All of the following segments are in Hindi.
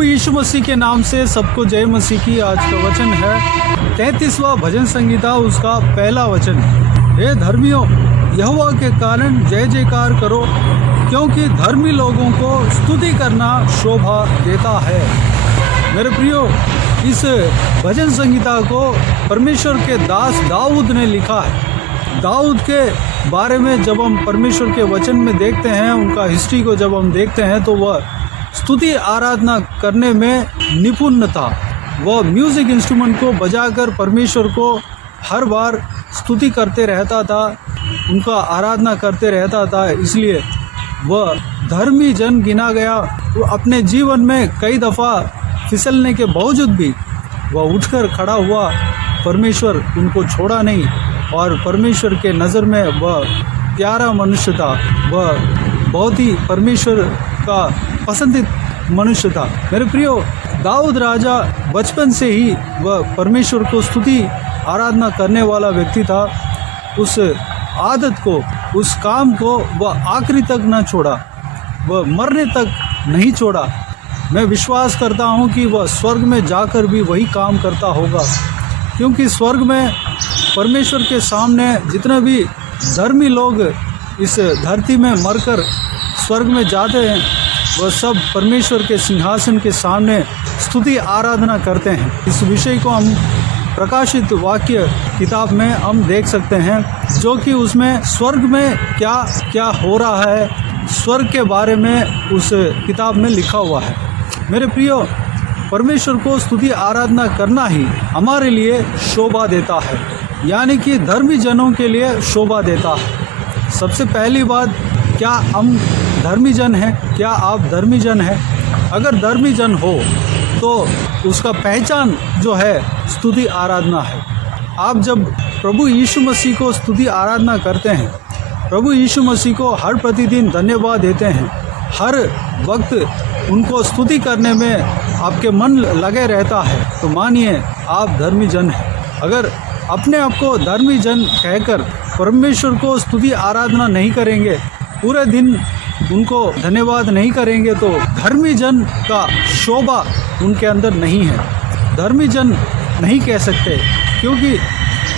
प्रभु यीशु मसीह के नाम से सबको जय मसीह की। आज का वचन है 33वां भजन संगीता, उसका पहला वचन। हे धर्मियों, यहोवा के कारण जय जयकार करो, क्योंकि धर्मी लोगों को स्तुति करना शोभा देता है। मेरे प्रियो, इस भजन संगीता को परमेश्वर के दास दाऊद ने लिखा है। दाऊद के बारे में जब हम परमेश्वर के वचन में देखते हैं, उनका हिस्ट्री को जब हम देखते हैं, तो वह स्तुति आराधना करने में निपुण था। वह म्यूज़िक इंस्ट्रूमेंट को बजाकर परमेश्वर को हर बार स्तुति करते रहता था, उनका आराधना करते रहता था। इसलिए वह धर्मी जन गिना गया। वो अपने जीवन में कई दफ़ा फिसलने के बावजूद भी वह उठकर खड़ा हुआ। परमेश्वर उनको छोड़ा नहीं और परमेश्वर के नज़र में वह प्यारा मनुष्य था। वह बहुत ही परमेश्वर का पसंदीद मनुष्य था। मेरे प्रियो, दाऊद राजा बचपन से ही वह परमेश्वर को स्तुति आराधना करने वाला व्यक्ति था। उस आदत को, उस काम को वह आखिरी तक न छोड़ा, वह मरने तक नहीं छोड़ा। मैं विश्वास करता हूँ कि वह स्वर्ग में जाकर भी वही काम करता होगा, क्योंकि स्वर्ग में परमेश्वर के सामने जितने भी धर्मी लोग इस धरती में मरकर स्वर्ग में जाते हैं, वह सब परमेश्वर के सिंहासन के सामने स्तुति आराधना करते हैं। इस विषय को हम प्रकाशित वाक्य किताब में हम देख सकते हैं, जो कि उसमें स्वर्ग में क्या क्या हो रहा है, स्वर्ग के बारे में उस किताब में लिखा हुआ है। मेरे प्रियो, परमेश्वर को स्तुति आराधना करना ही हमारे लिए शोभा देता है, यानी कि धर्मी जनों के लिए शोभा देता है। सबसे पहली बात, क्या हम धर्मी जन हैं? क्या आप धर्मी जन हैं? अगर धर्मी जन हो तो उसका पहचान जो है स्तुति आराधना है। आप जब प्रभु यीशु मसीह को स्तुति आराधना करते हैं, प्रभु यीशु मसीह को हर प्रतिदिन धन्यवाद देते हैं, हर वक्त उनको स्तुति करने में आपके मन लगे रहता है, तो मानिए आप धर्मी जन हैं। अगर अपने आप को धर्मी जन कहकर परमेश्वर को स्तुति आराधना नहीं करेंगे, पूरे दिन उनको धन्यवाद नहीं करेंगे, तो धर्मी जन का शोभा उनके अंदर नहीं है। धर्मी जन नहीं कह सकते, क्योंकि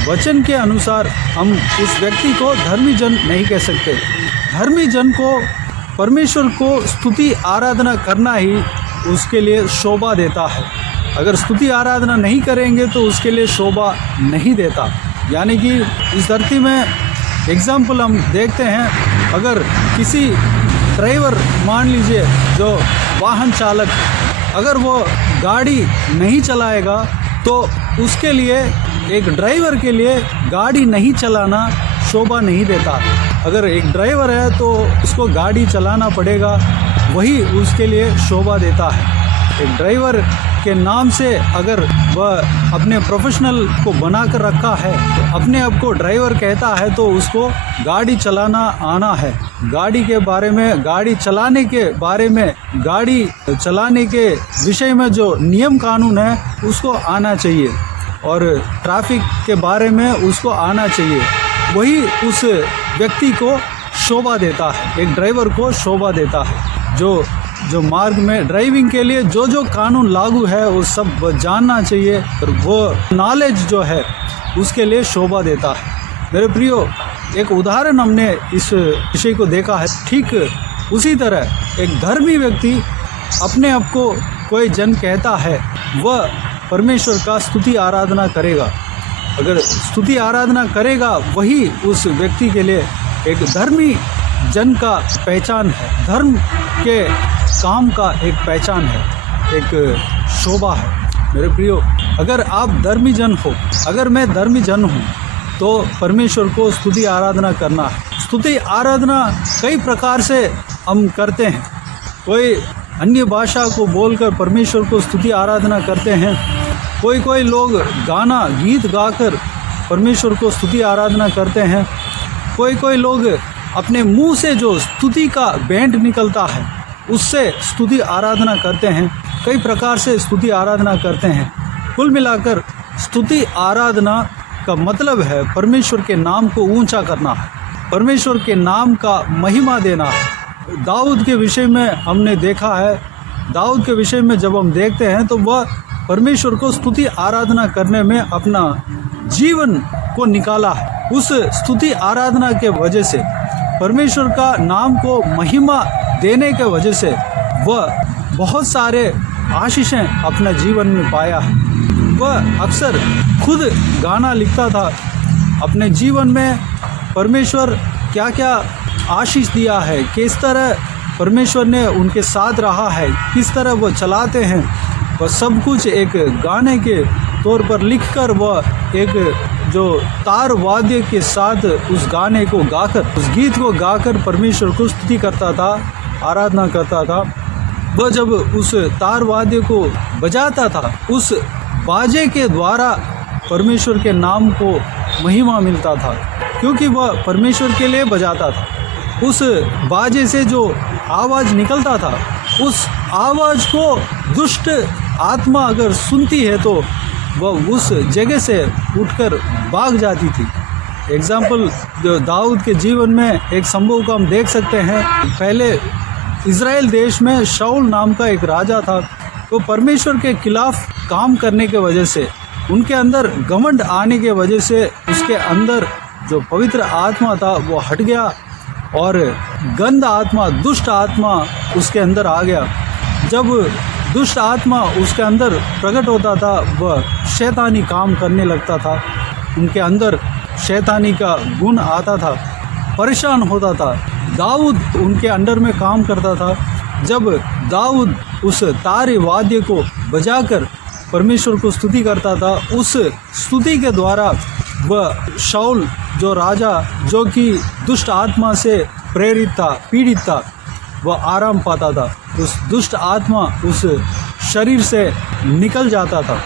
वचन के अनुसार हम उस व्यक्ति को धर्मी जन नहीं कह सकते। धर्मी जन को परमेश्वर को स्तुति आराधना करना ही उसके लिए शोभा देता है। अगर स्तुति आराधना नहीं करेंगे तो उसके लिए शोभा नहीं देता। यानी कि इस धरती में एग्जाम्पल हम देखते हैं, अगर किसी ड्राइवर, मान लीजिए जो वाहन चालक, अगर वो गाड़ी नहीं चलाएगा तो उसके लिए, एक ड्राइवर के लिए गाड़ी नहीं चलाना शोभा नहीं देता। अगर एक ड्राइवर है तो उसको गाड़ी चलाना पड़ेगा, वही उसके लिए शोभा देता है। एक ड्राइवर के नाम से अगर वह अपने प्रोफेशनल को बना कर रखा है, तो अपने आप को ड्राइवर कहता है, तो उसको गाड़ी चलाना आना है। गाड़ी के बारे में, गाड़ी चलाने के बारे में, गाड़ी चलाने के विषय में जो नियम कानून है उसको आना चाहिए, और ट्रैफिक के बारे में उसको आना चाहिए। वही उस व्यक्ति को शोभा देता है, एक ड्राइवर को शोभा देता है। जो मार्ग में ड्राइविंग के लिए जो जो कानून लागू है वो सब जानना चाहिए, और वो नॉलेज जो है उसके लिए शोभा देता है। मेरे प्रियो, एक उदाहरण हमने इस विषय को देखा है। ठीक उसी तरह एक धर्मी व्यक्ति अपने आप को कोई जन कहता है, वह परमेश्वर का स्तुति आराधना करेगा। अगर स्तुति आराधना करेगा, वही उस व्यक्ति के लिए एक धर्मी जन का पहचान है, धर्म के काम का एक पहचान है, एक शोभा है। मेरे प्रियो, अगर आप धर्मी जन हो, अगर मैं धर्मी जन हूँ, तो परमेश्वर को स्तुति आराधना करना है। स्तुति आराधना कई प्रकार से हम करते हैं। कोई अन्य भाषा को बोलकर परमेश्वर को स्तुति आराधना करते हैं। कोई लोग गाना, गीत गाकर परमेश्वर को स्तुति आराधना करते हैं। कोई लोग अपने मुंह से जो स्तुति का बैंड निकलता है, उससे स्तुति आराधना करते हैं। कई प्रकार से स्तुति आराधना करते हैं। कुल मिलाकर स्तुति आराधना का मतलब है परमेश्वर के नाम को ऊंचा करना है, परमेश्वर के नाम का महिमा देना है। दाऊद के विषय में हमने देखा है, दाऊद के विषय में जब हम देखते हैं तो वह परमेश्वर को स्तुति आराधना करने में अपना जीवन को निकाला है। उस स्तुति आराधना के वजह से, परमेश्वर का नाम को महिमा देने के वजह से वह बहुत सारे आशीषें अपने जीवन में पाया है। वह अक्सर खुद गाना लिखता था अपने जीवन में परमेश्वर क्या क्या आशीष दिया है, किस तरह परमेश्वर ने उनके साथ रहा है, किस तरह वो चलाते हैं, वह सब कुछ एक गाने के तौर पर लिखकर वह एक जो तार वाद्य के साथ उस गाने को गाकर, उस गीत को गाकर परमेश्वर को स्तुति करता था, आराधना करता था। वह जब उस तार वाद्य को बजाता था, उस बाजे के द्वारा परमेश्वर के नाम को महिमा मिलता था, क्योंकि वह परमेश्वर के लिए बजाता था। उस बाजे से जो आवाज़ निकलता था, उस आवाज़ को दुष्ट आत्मा अगर सुनती है तो वह उस जगह से उठकर भाग जाती थी। एग्जाम्पल जो दाऊद के जीवन में एक संभव को हम देख सकते हैं। पहले इज़राइल देश में शाऊल नाम का एक राजा था। तो परमेश्वर के खिलाफ काम करने के वजह से, उनके अंदर घमंड आने के वजह से उसके अंदर जो पवित्र आत्मा था वो हट गया और गंद आत्मा, दुष्ट आत्मा उसके अंदर आ गया। जब दुष्ट आत्मा उसके अंदर प्रकट होता था, वह शैतानी काम करने लगता था, उनके अंदर शैतानी का गुण आता था, परेशान होता था। दाऊद उनके अंडर में काम करता था। जब दाऊद उस तारे वाद्य को बजाकर परमेश्वर को स्तुति करता था, उस स्तुति के द्वारा वह शाऊल जो राजा, जो कि दुष्ट आत्मा से प्रेरित था, पीड़ित था, वह आराम पाता था। उस दुष्ट आत्मा उस शरीर से निकल जाता था।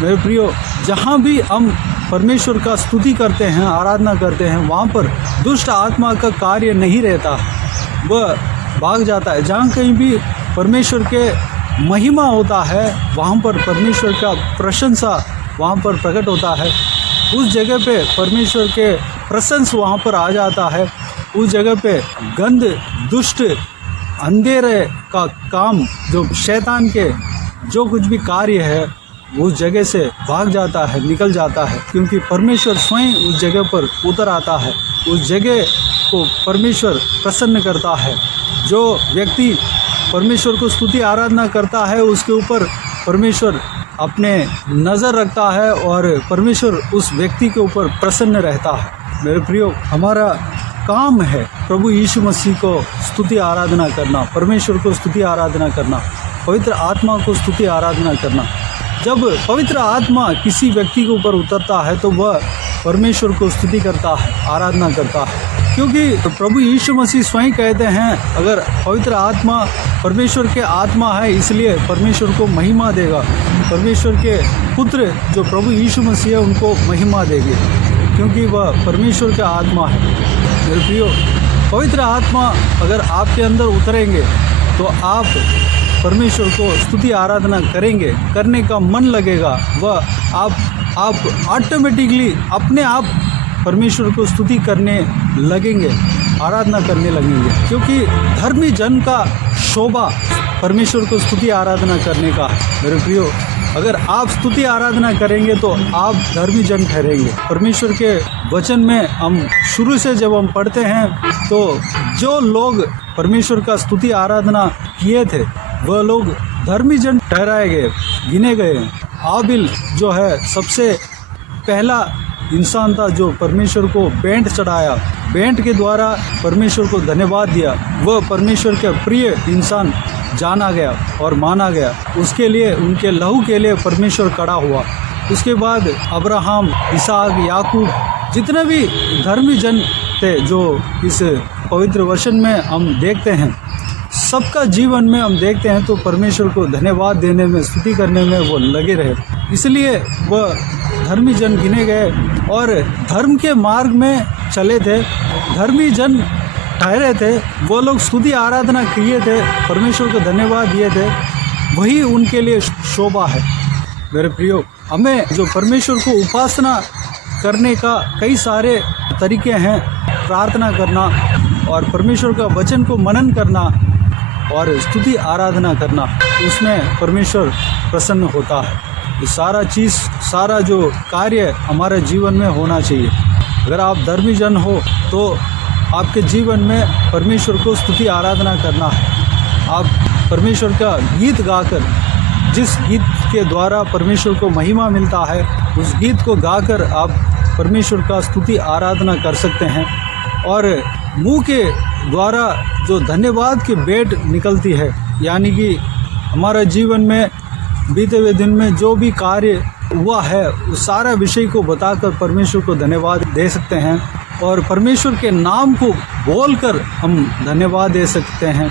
मेरे प्रियो, जहाँ भी हम परमेश्वर का स्तुति करते हैं, आराधना करते हैं, वहाँ पर दुष्ट आत्मा का कार्य नहीं रहता, वह भाग जाता है। जहाँ कहीं भी परमेश्वर के महिमा होता है, वहाँ पर परमेश्वर का प्रशंसा वहाँ पर प्रकट होता है। उस जगह पे परमेश्वर के प्रशंस वहाँ पर आ जाता है। उस जगह पे गंद, दुष्ट, अंधेरे का काम, जो शैतान के जो कुछ भी कार्य है, उस जगह से भाग जाता है, निकल जाता है, क्योंकि परमेश्वर स्वयं उस जगह पर उतर आता है। उस जगह को परमेश्वर प्रसन्न करता है। जो व्यक्ति परमेश्वर को स्तुति आराधना करता है, उसके ऊपर परमेश्वर अपने नज़र रखता है और परमेश्वर उस व्यक्ति के ऊपर प्रसन्न रहता है। मेरे प्रियो, हमारा काम है प्रभु यीशु मसीह को स्तुति आराधना करना, परमेश्वर को स्तुति आराधना करना, पवित्र आत्मा को स्तुति आराधना करना। जब पवित्र आत्मा किसी व्यक्ति के ऊपर उतरता है तो वह परमेश्वर को स्तुति करता है, आराधना करता है, क्योंकि प्रभु यीशु मसीह स्वयं कहते हैं, अगर पवित्र आत्मा परमेश्वर के आत्मा है, इसलिए परमेश्वर को महिमा देगा। परमेश्वर के पुत्र जो प्रभु यीशु मसीह है, उनको महिमा देंगे, क्योंकि वह परमेश्वर का आत्मा है। मेरे प्रियो, पवित्र आत्मा अगर आपके अंदर उतरेंगे तो आप परमेश्वर को स्तुति आराधना करेंगे, करने का मन लगेगा। वह आप ऑटोमेटिकली अपने आप परमेश्वर को स्तुति करने लगेंगे, आराधना करने लगेंगे, क्योंकि धर्मी जन का शोभा परमेश्वर को स्तुति आराधना करने का है। मेरे प्रियो, अगर आप स्तुति आराधना करेंगे तो आप धर्मी जन ठहरेंगे। परमेश्वर के वचन में हम शुरू से जब हम पढ़ते हैं तो जो लोग परमेश्वर का स्तुति आराधना किए थे, वह लोग धर्मी जन ठहराए गए, गिने गए। आबिल जो है सबसे पहला इंसान था जो परमेश्वर को भेंट चढ़ाया, भेंट के द्वारा परमेश्वर को धन्यवाद दिया। वह परमेश्वर के प्रिय इंसान जाना गया और माना गया। उसके लिए, उनके लहू के लिए परमेश्वर खड़ा हुआ। उसके बाद अब्राहम, इसहाक, याकूब, जितने भी धर्मी जन थे जो इस पवित्र वचन में हम देखते हैं, सबका जीवन में हम देखते हैं तो परमेश्वर को धन्यवाद देने में, स्तुति करने में वो लगे रहे। इसलिए वह धर्मी जन गिने गए और धर्म के मार्ग में चले थे, धर्मी जन ठहरे थे। वो लोग स्तुति आराधना किए थे, परमेश्वर को धन्यवाद दिए थे, वही उनके लिए शोभा है। मेरे प्रियो, हमें जो परमेश्वर को उपासना करने का कई सारे तरीके हैं, प्रार्थना करना और परमेश्वर का वचन को मनन करना, और स्तुति आराधना करना, उसमें परमेश्वर प्रसन्न होता है। ये सारा जो कार्य हमारे जीवन में होना चाहिए। अगर आप धर्मी जन हो तो आपके जीवन में परमेश्वर को स्तुति आराधना करना है। आप परमेश्वर का गीत गाकर, जिस गीत के द्वारा परमेश्वर को महिमा मिलता है, उस गीत को गाकर आप परमेश्वर का स्तुति आराधना कर सकते हैं। और मुंह के द्वारा जो धन्यवाद की भेंट निकलती है, यानी कि हमारा जीवन में बीते हुए दिन में जो भी कार्य हुआ है उस सारा विषय को बताकर परमेश्वर को धन्यवाद दे सकते हैं। और परमेश्वर के नाम को बोलकर हम धन्यवाद दे सकते हैं।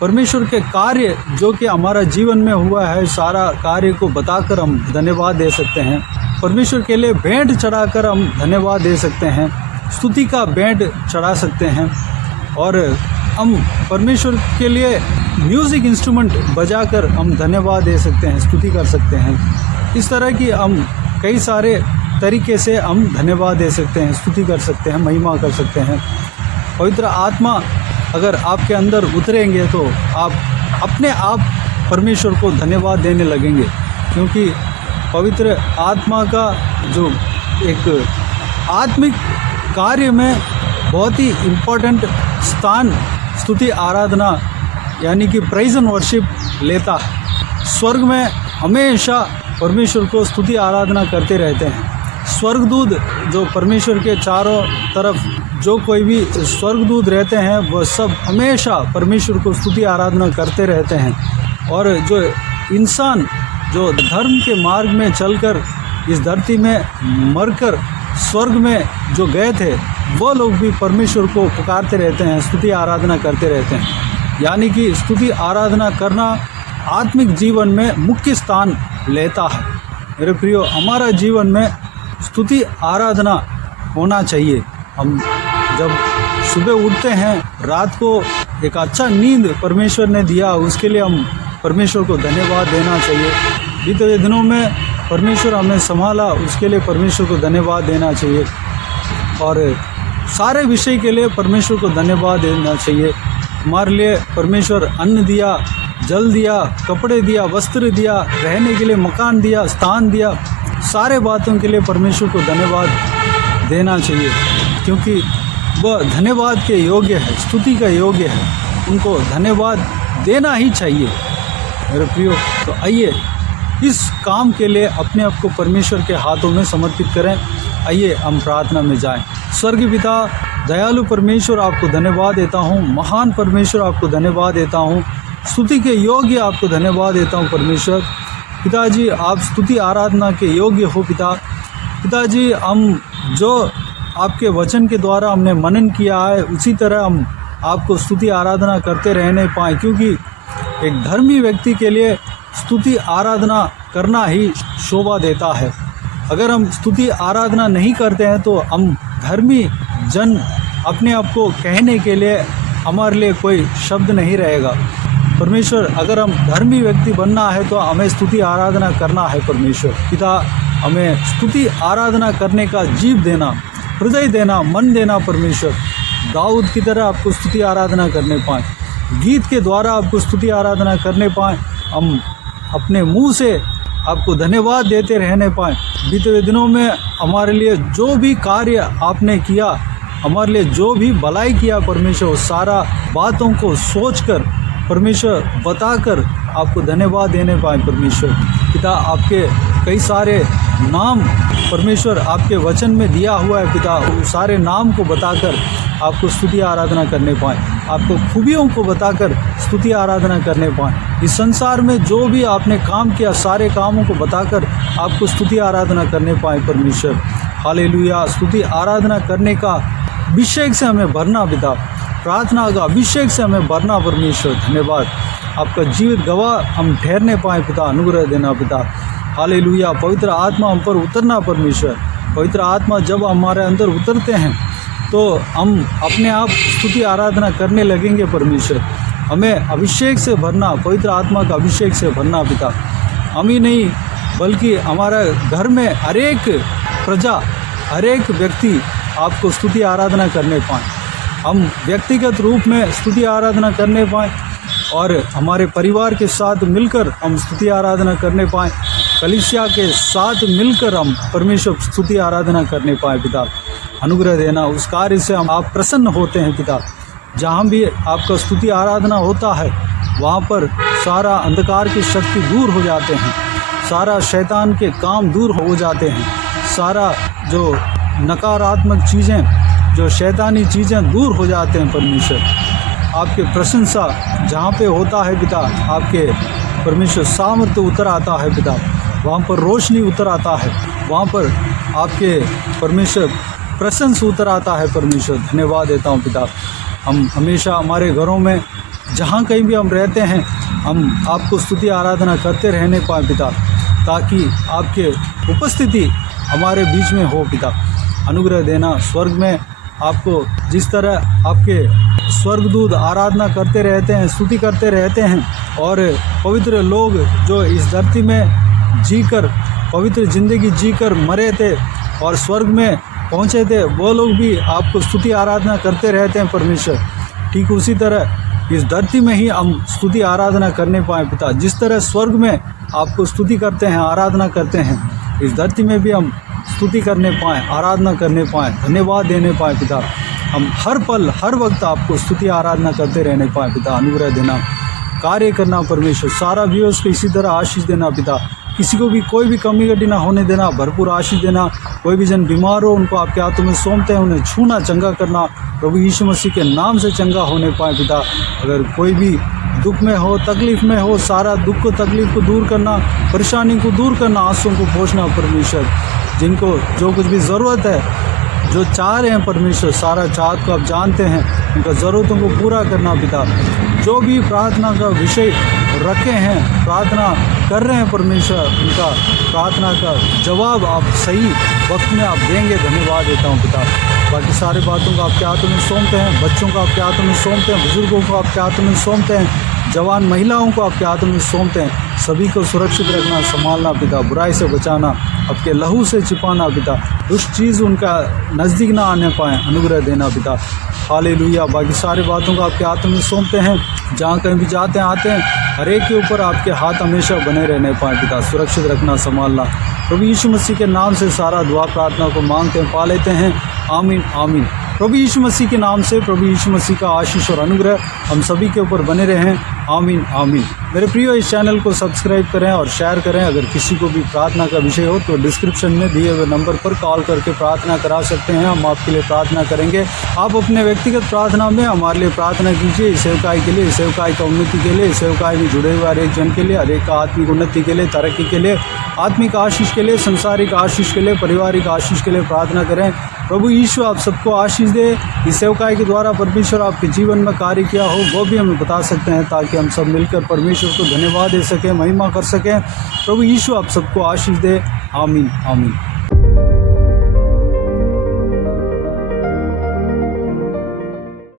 परमेश्वर के कार्य जो कि हमारा जीवन में हुआ है, सारा कार्य को बताकर हम धन्यवाद दे सकते हैं। परमेश्वर के लिए भेंट चढ़ाकर हम धन्यवाद दे सकते हैं, स्तुति का भेंट चढ़ा सकते हैं। और हम परमेश्वर के लिए म्यूज़िक इंस्ट्रूमेंट बजाकर हम धन्यवाद दे सकते हैं, स्तुति कर सकते हैं। इस तरह की हम कई सारे तरीके से हम धन्यवाद दे सकते हैं, स्तुति कर सकते हैं, महिमा कर सकते हैं। पवित्र आत्मा अगर आपके अंदर उतरेंगे तो आप अपने आप परमेश्वर को धन्यवाद देने लगेंगे, क्योंकि पवित्र आत्मा का जो एक आत्मिक कार्य में बहुत ही इम्पोर्टेंट स्थान स्तुति आराधना यानी कि प्रेज़ एंड वर्शिप लेता है। स्वर्ग में हमेशा परमेश्वर को स्तुति आराधना करते रहते हैं। स्वर्गदूत जो परमेश्वर के चारों तरफ जो कोई भी स्वर्गदूत रहते हैं, वह सब हमेशा परमेश्वर को स्तुति आराधना करते रहते हैं। और जो इंसान जो धर्म के मार्ग में चलकर इस धरती में मरकर स्वर्ग में जो गए थे, वो लोग भी परमेश्वर को पुकारते रहते हैं, स्तुति आराधना करते रहते हैं। यानी कि स्तुति आराधना करना आत्मिक जीवन में मुख्य स्थान लेता है। मेरे प्रियो, हमारा जीवन में स्तुति आराधना होना चाहिए। हम जब सुबह उठते हैं, रात को एक अच्छा नींद परमेश्वर ने दिया, उसके लिए हम परमेश्वर को धन्यवाद देना चाहिए। बीते हुए दिनों में परमेश्वर हमें संभाला, उसके लिए परमेश्वर को धन्यवाद देना चाहिए। और सारे विषय के लिए परमेश्वर को धन्यवाद देना चाहिए। हमारे लिए परमेश्वर अन्न दिया, जल दिया, कपड़े दिया, वस्त्र दिया, रहने के लिए मकान दिया, स्थान दिया, सारे बातों के लिए परमेश्वर को धन्यवाद देना चाहिए, क्योंकि वह धन्यवाद के योग्य है, स्तुति का योग्य है। उनको धन्यवाद देना ही चाहिए। मेरे प्रियो, तो आइए इस काम के लिए अपने आप को परमेश्वर के हाथों में समर्पित करें। आइए हम प्रार्थना में जाएं। स्वर्गीय पिता, दयालु परमेश्वर, आपको धन्यवाद देता हूँ। महान परमेश्वर, आपको धन्यवाद देता हूँ। स्तुति के योग्य आपको धन्यवाद देता हूँ परमेश्वर। पिताजी, आप स्तुति आराधना के योग्य हो पिताजी। हम जो आपके वचन के द्वारा हमने मनन किया है, उसी तरह हम आपको स्तुति आराधना करते रहने पाएँ, क्योंकि एक धर्मी व्यक्ति के लिए स्तुति आराधना करना ही शोभा देता है। अगर हम स्तुति आराधना नहीं करते हैं तो हम धर्मी जन अपने आप को कहने के लिए हमारे लिए कोई शब्द नहीं रहेगा। परमेश्वर, अगर हम धर्मी व्यक्ति बनना है तो हमें स्तुति आराधना करना है। परमेश्वर पिता, हमें स्तुति आराधना करने का जीव देना, हृदय देना, मन देना। परमेश्वर, दाऊद की तरह आपको स्तुति आराधना करने पाएँ, गीत के द्वारा आपको स्तुति आराधना करने पाएँ, हम अपने मुंह से आपको धन्यवाद देते रहने पाएँ। बीते हुए दिनों में हमारे लिए जो भी कार्य आपने किया, हमारे लिए जो भी भलाई किया परमेश्वर, सारा बातों को सोचकर परमेश्वर बताकर आपको धन्यवाद देने पाए। परमेश्वर पिता, आपके कई सारे नाम परमेश्वर आपके वचन में दिया हुआ है पिता, उस सारे नाम को बताकर आपको स्तुति आराधना करने पाएँ, आपको खूबियों को बताकर स्तुति आराधना करने पाएँ। इस संसार में जो भी आपने काम किया, सारे कामों को बताकर आपको स्तुति आराधना करने पाएँ। परमेश्वर हालेलुया। स्तुति आराधना करने का अभिषेक से हमें भरना पिता, प्रार्थना का अभिषेक से हमें भरना। परमेश्वर धन्यवाद, आपका जीवित गवाह हम ठहरने पाएँ पिता, अनुग्रह देना पिता। हालेलुया। पवित्र आत्मा हम पर उतरना परमेश्वर। पवित्र आत्मा जब हमारे अंदर उतरते हैं तो हम अपने आप स्तुति आराधना करने लगेंगे। परमेश्वर हमें अभिषेक से भरना, पवित्र आत्मा का अभिषेक से भरना पिता। हम ही नहीं बल्कि हमारा घर में हर एक प्रजा, हर एक व्यक्ति आपको स्तुति आराधना करने पाएँ। हम व्यक्तिगत रूप में स्तुति आराधना करने पाएँ और हमारे परिवार के साथ मिलकर हम स्तुति आराधना करने पाएँ, कलीसिया के साथ मिलकर हम परमेश्वर स्तुति आराधना करने पाएँ पिता। अनुग्रह देना, उस कार्य से हम आप प्रसन्न होते हैं पिता। जहाँ भी आपका स्तुति आराधना होता है वहाँ पर सारा अंधकार की शक्ति दूर हो जाते हैं, सारा शैतान के काम दूर हो जाते हैं, सारा जो नकारात्मक चीज़ें, जो शैतानी चीज़ें दूर हो जाते हैं। परमेश्वर आपके प्रशंसा जहाँ पे होता है पिता, आपके परमेश्वर सामर्थ्य उतर आता है पिता, वहाँ पर रोशनी उतर आता है, वहाँ पर आपके परमेश्वर प्रशंसा उतर आता है। परमेश्वर धन्यवाद देता हूँ पिता। हम हमेशा हमारे घरों में जहाँ कहीं भी हम रहते हैं हम आपको स्तुति आराधना करते रहने पाएँ पिता, ताकि आपके उपस्थिति हमारे बीच में हो पिता। अनुग्रह देना, स्वर्ग में आपको जिस तरह आपके स्वर्गदूत आराधना करते रहते हैं, स्तुति करते रहते हैं, और पवित्र लोग जो इस धरती में जीकर पवित्र ज़िंदगी जीकर मरे थे और स्वर्ग में पहुँचे थे, वो लोग भी आपको स्तुति आराधना करते रहते हैं परमेश्वर। ठीक उसी तरह इस धरती में ही हम स्तुति आराधना करने पाएँ पिता। जिस तरह स्वर्ग में आपको स्तुति करते हैं, आराधना करते हैं, इस धरती में भी हम स्तुति करने पाएँ, आराधना करने पाएँ, धन्यवाद देने पाएँ पिता। हम हर पल हर वक्त आपको स्तुति आराधना करते रहने पाएँ पिता। अनुग्रह देना, कार्य करना परमेश्वर, सारा व्यूअर्स को इसी तरह आशीष देना पिता। किसी को भी कोई भी कमी घटी ना होने देना, भरपूर आशीष देना। कोई भी जन बीमार हो उनको आपके हाथों में सौंपते हैं, उन्हें छूना, चंगा करना प्रभु यीशु मसीह के नाम से चंगा होने पाए पिता। अगर कोई भी दुख में हो, तकलीफ़ में हो, सारा दुख को तकलीफ़ को दूर करना, परेशानी को दूर करना, आंसुओं को पोंछना परमेश्वर। जिनको जो कुछ भी ज़रूरत है, जो चाह रहे हैं परमेश्वर, सारा चाहत को आप जानते हैं, उनका ज़रूरतों को पूरा करना पिता। जो भी प्रार्थना का विषय रखे हैं, प्रार्थना कर रहे हैं परमेश्वर, उनका प्रार्थना का जवाब आप सही वक्त में आप देंगे। धन्यवाद देता हूँ पिता। बाकी सारे बातों को आपके हाथों में सौंपते हैं, बच्चों को आपके हाथों में सौंपते हैं, बुजुर्गों को आपके हाथों में सौंपते हैं, जवान महिलाओं को आपके हाथों में सौंपते हैं। सभी को सुरक्षित रखना, संभालना पिता, बुराई से बचाना, आपके लहू से छिपाना पिता, दुष्ट चीज़ उनका नज़दीक ना आने पाएँ। अनुग्रह देना पिता। हालेलुया। बाकी सारी बातों को आपके हाथों में सौंपते हैं। जहाँ कहीं भी जाते हैं आते हैं, हर एक के ऊपर आपके हाथ हमेशा बने रहने पाएँ पिता। सुरक्षित रखना, संभालना। प्रभु यीशु मसीह के नाम से सारा दुआ प्रार्थना को मांगते हैं, पा लेते हैं। आमीन आमीन। प्रभु यीशु मसीह के नाम से प्रभु यीशु मसीह का आशीष और अनुग्रह हम सभी के ऊपर बने रहें। आमीन आमीन। मेरे प्रियो, इस चैनल को सब्सक्राइब करें और शेयर करें। अगर किसी को भी प्रार्थना का विषय हो तो डिस्क्रिप्शन में दिए हुए नंबर पर कॉल करके प्रार्थना करा सकते हैं। हम आपके लिए प्रार्थना करेंगे। आप अपने व्यक्तिगत प्रार्थना में हमारे लिए प्रार्थना कीजिए। इस सेवकाई के लिए, इस सेवकाई का उन्नति के लिए, इस सेवकाई में जुड़े हुए हर एक जन के लिए, हर एक का आत्मिक उन्नति के लिए, तरक्की के लिए, आत्मिक आशीष के लिए, संसारिक आशीष के लिए, पारिवारिक आशीष के लिए प्रार्थना करें। प्रभु यीशु आप सबको आशीष दे। इस सेवकाई के द्वारा परमेश्वर आपके जीवन में कार्य किया हो वो भी हमें बता सकते हैं, ताकि हम सब मिलकर परमेश्वर को धन्यवाद दे सकें, महिमा कर सकें। प्रभु यीशु आप सबको आशीष दे। आमीन आमीन।